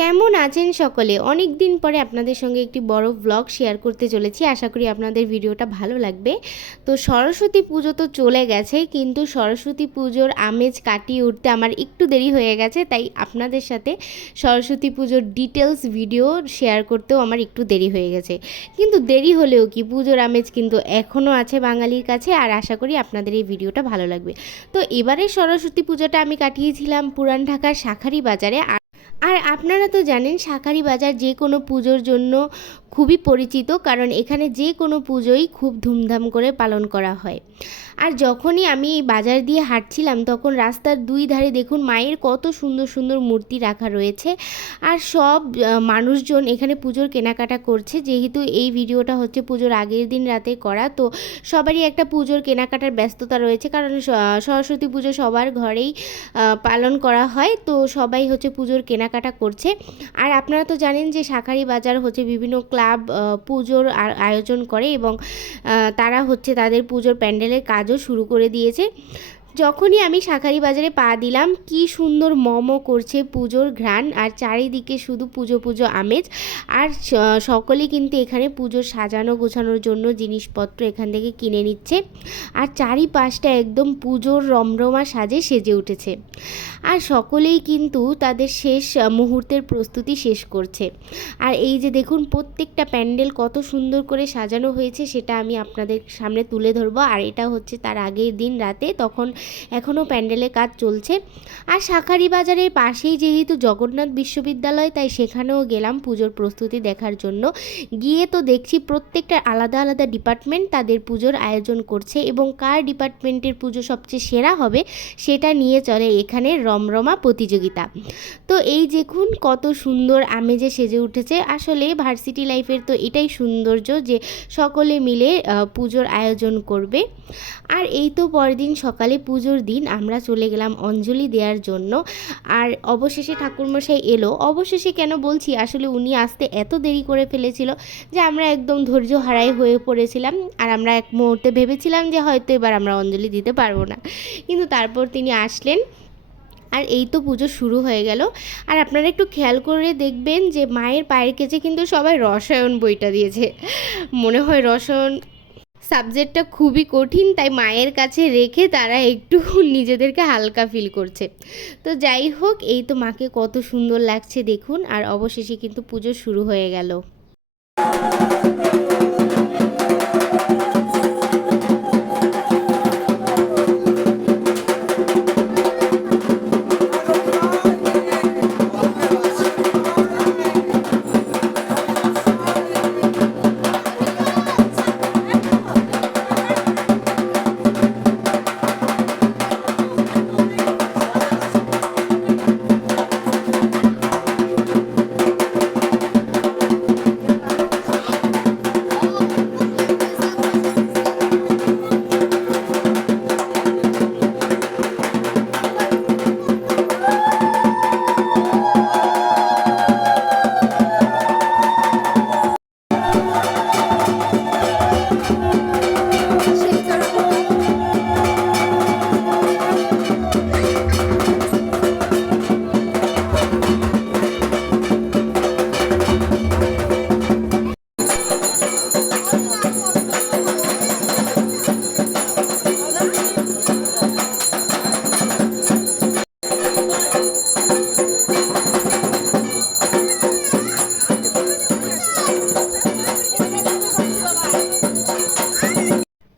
কেমন আছেন সকলে? অনেক দিন পরে আপনাদের সঙ্গে একটি বড় ব্লগ শেয়ার করতে চলেছি। আশা করি আপনাদের ভিডিওটা ভালো লাগবে। তো সরস্বতী পুজো তো চলে গেছে, কিন্তু সরস্বতী পুজোর আমেজ কাটিয়ে উঠতে আমার একটু দেরি হয়ে গেছে। তাই আপনাদের সাথে সরস্বতী পুজোর ডিটেলস ভিডিও শেয়ার করতেও আমার একটু দেরি হয়ে গেছে। কিন্তু দেরি হলেও কি, পুজোর আমেজ কিন্তু এখনও আছে বাঙালির কাছে। আর আশা করি আপনাদের এই ভিডিওটা ভালো লাগবে। তো এবারের সরস্বতী পুজোটা আমি কাটিয়েছিলাম পুরান ঢাকার শাঁখারী বাজারে। আর আপনারা তো জানেন শাঁখারী বাজার যে কোনো পুজোর জন্য খুবই পরিচিত, কারণ এখানে যে কোনো পুজোই খুব ধুমধাম করে পালন করা হয়। আর যখনই আমি এই বাজার দিয়ে হাঁটছিলাম তখন রাস্তার দুই ধারে দেখুন মায়ের কত সুন্দর সুন্দর মূর্তি রাখা রয়েছে। আর সব মানুষজন এখানে পুজোর কেনাকাটা করছে। যেহেতু এই ভিডিওটা হচ্ছে পুজোর আগের দিন রাতে করা, তো সবারই একটা পুজোর কেনাকাটার ব্যস্ততা রয়েছে, কারণ সরস্বতী পুজো সবার ঘরেই পালন করা হয়। তো সবাই হচ্ছে পুজোর কেনাকাটা করছে। আর আপনারা তো জানেন যে শাঁখারী বাজার হচ্ছে বিভিন্ন ক্লাব পুজোর আয়োজন করে, এবং তারা হচ্ছে তাদের পুজোর প্যান্ডেলের কাজও শুরু করে দিয়েছে। যখনই আমি শাঁখারী বাজারে পা দিলাম, কি সুন্দর মমো করছে পুজোর ঘ্রাণ, আর চারিদিকে শুধু পুজো পুজো আমেজ। আর সকলেই কিন্তু এখানে পুজোর সাজানো গোছানোর জন্য জিনিসপত্র এখান থেকে কিনে নিচ্ছে। আর চারিপাশটা একদম পুজোর রমরমা সাজে সেজে উঠেছে। আর সকলেই কিন্তু তাদের শেষ মুহূর্তের প্রস্তুতি শেষ করছে। আর এই যে দেখুন প্রত্যেকটা প্যান্ডেল কত সুন্দর করে সাজানো হয়েছে, সেটা আমি আপনাদের সামনে তুলে ধরবো। আর এটা হচ্ছে তার আগের দিন রাতে, তখন এখনও প্যান্ডেলের কাজ চলছে। আর শাঁখারী বাজারের পাশেই যেহেতু জগন্নাথ বিশ্ববিদ্যালয়, তাই সেখানেও গেলাম পুজোর প্রস্তুতি দেখার জন্য। গিয়ে তো দেখছি প্রত্যেকটা আলাদা আলাদা ডিপার্টমেন্ট তাদের পুজোর আয়োজন করছে, এবং কার ডিপার্টমেন্টের পুজো সবচেয়ে সেরা হবে সেটা নিয়ে চলে এখানে রমরমা প্রতিযোগিতা। তো এই দেখুন কত সুন্দর আমেজে সেজে উঠেছে। আসলে ভার্সিটি লাইফের তো এটাই সৌন্দর্য, যে সকলে মিলে পুজোর আয়োজন করবে। আর এই তো পরের দিন সকালে পুজোর দিন আমরা চলে গেলাম অঞ্জলি দেওয়ার জন্য। আর অবশেষে ঠাকুরমশাই এলো। অবশেষে কেন বলছি, আসলে উনি আসতে এত দেরি করে ফেলেছিল যে আমরা একদম ধৈর্য হারাই হয়ে পড়েছিলাম। আর আমরা এক মুহূর্তে ভেবেছিলাম যে হয়তো এবার আমরা অঞ্জলি দিতে পারবো না, কিন্তু তারপর তিনি আসলেন। আর এই তো পুজো শুরু হয়ে গেল। আর আপনারা একটু খেয়াল করে দেখবেন যে মায়ের পায়ের কাছে কিন্তু সবাই রসায়ন বইটা দিয়েছে। মনে হয় রসায়ন সাবজেক্টটা খুবই কঠিন, তাই মায়ের কাছে রেখে তারা একটু নিজেদেরকে হালকা ফিল করছে। তো যাই হোক, এই তো মাকে কত সুন্দর লাগছে দেখুন। আর অবশেষে কিন্তু পুজো শুরু হয়ে গেল।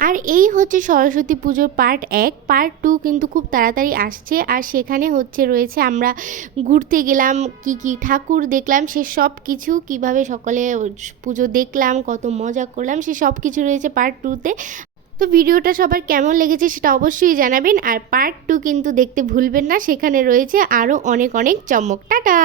আর এই হচ্ছে সরস্বতী পুজোর পার্ট 1। পার্ট 2 কিন্তু খুব তাড়াতাড়ি আসছে। আর সেখানে রয়েছে আমরা ঘুরতে গেলাম, কি ঠাকুর দেখলাম, সে সব কিছু কীভাবে সকলে পুজো দেখলাম, কত মজা করলাম, সে সব কিছু রয়েছে পার্ট 2তে। তো ভিডিওটা সবার কেমন লেগেছে সেটা অবশ্যই জানাবেন। আর পার্ট 2 কিন্তু দেখতে ভুলবেন না, সেখানে রয়েছে আরও অনেক অনেক চমক। টাটা।